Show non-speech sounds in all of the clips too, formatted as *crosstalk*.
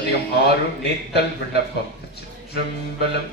அதிகம் ஆறு நீத்தல் விண்ணப்பம் சிற்றம்பலம்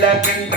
loving *laughs*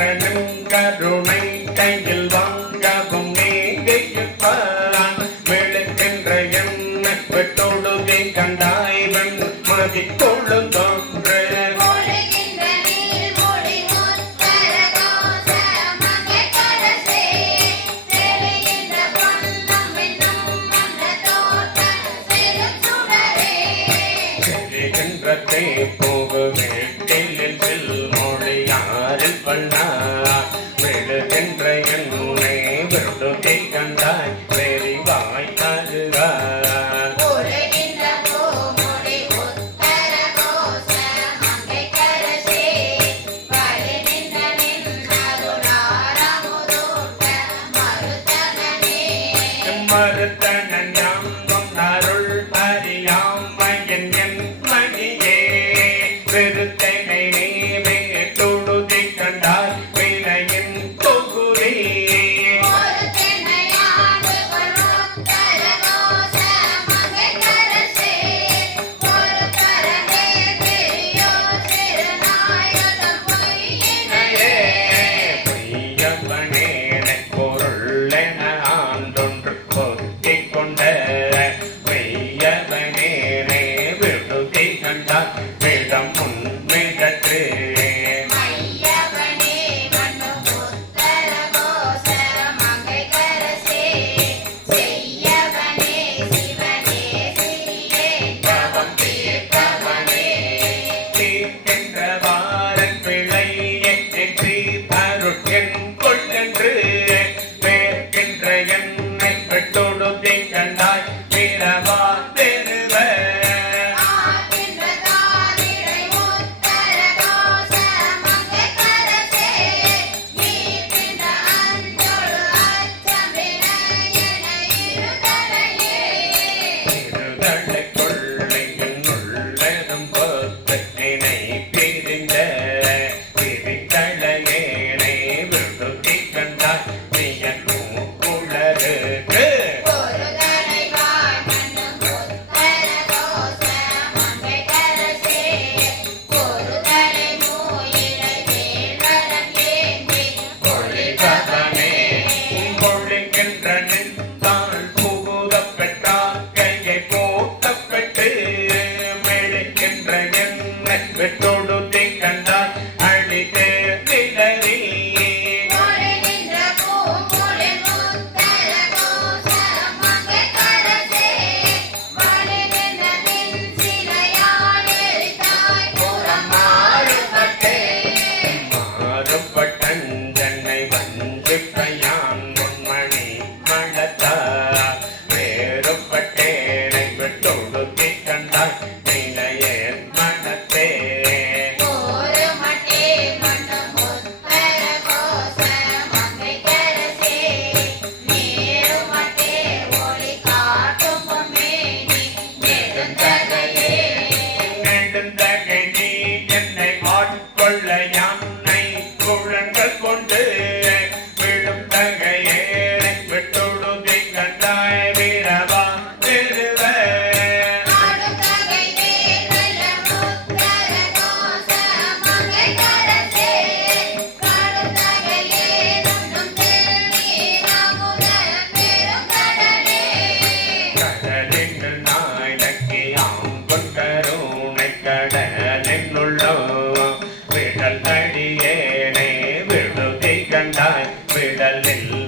நெல்ல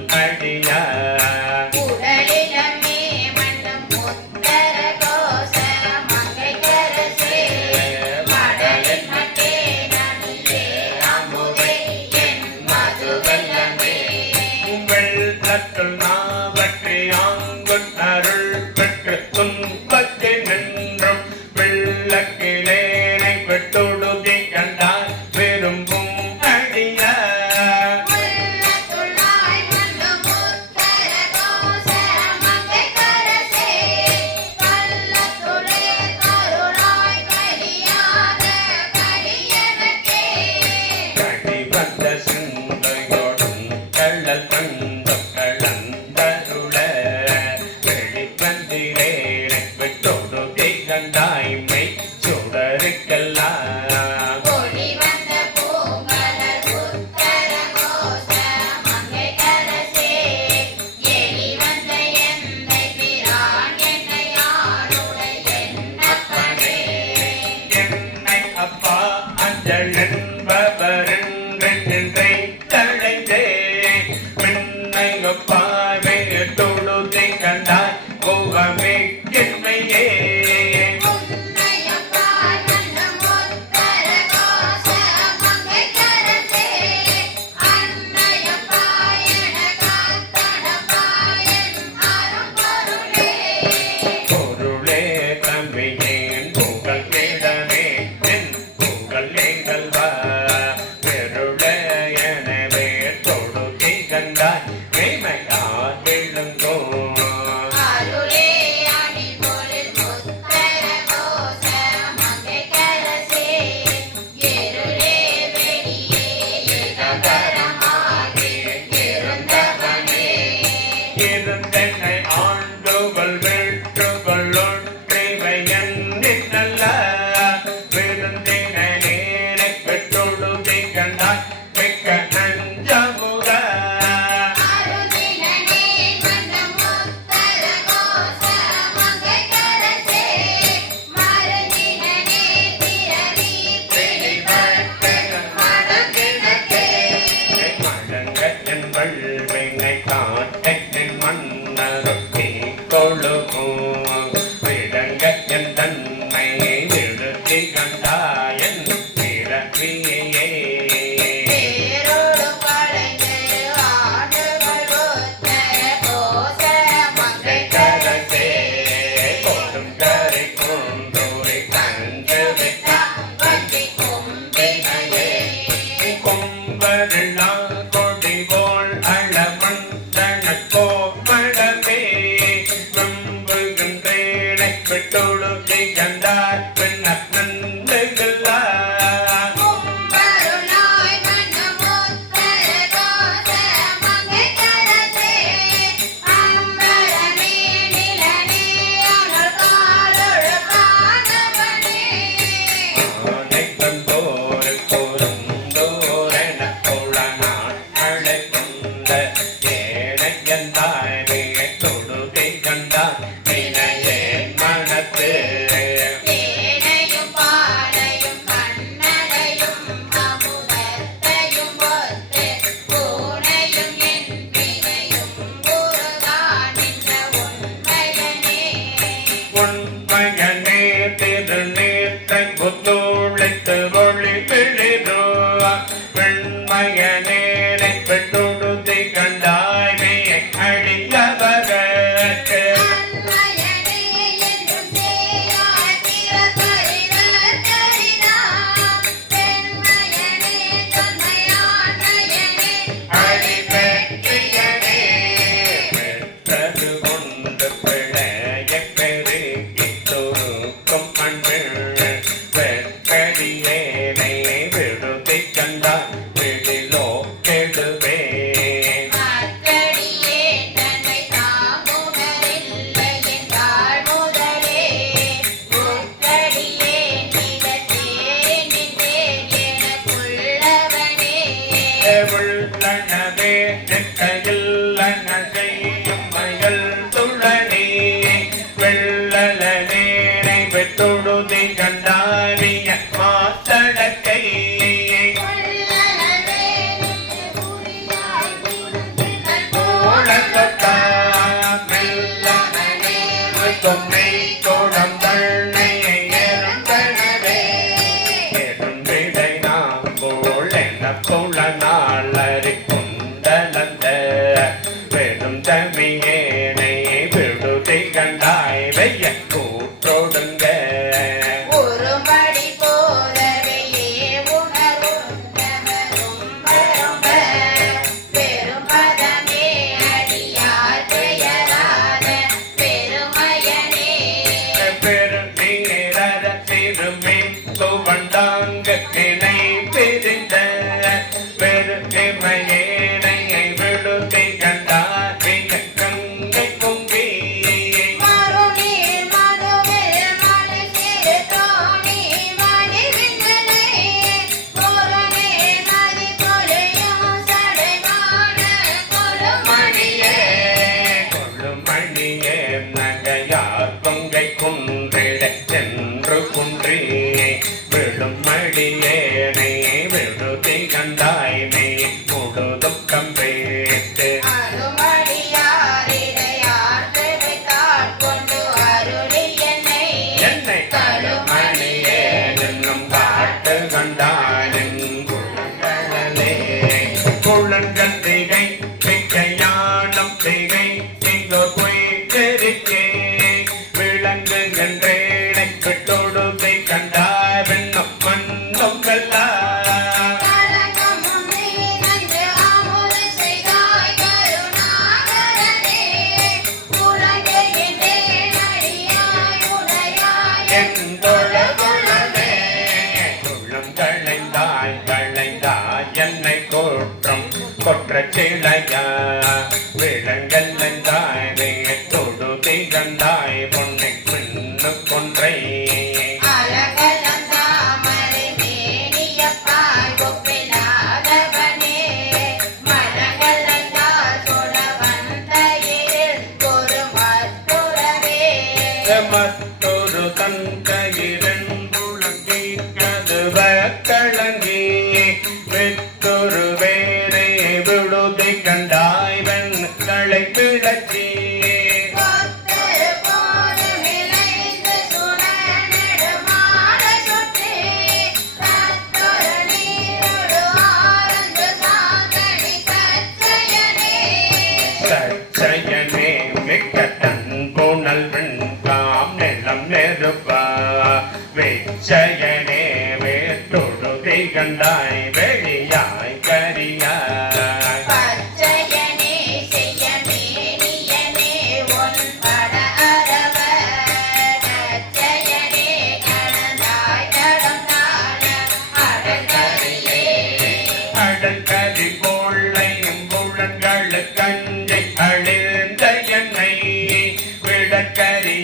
பிரச்சனையா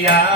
yeah.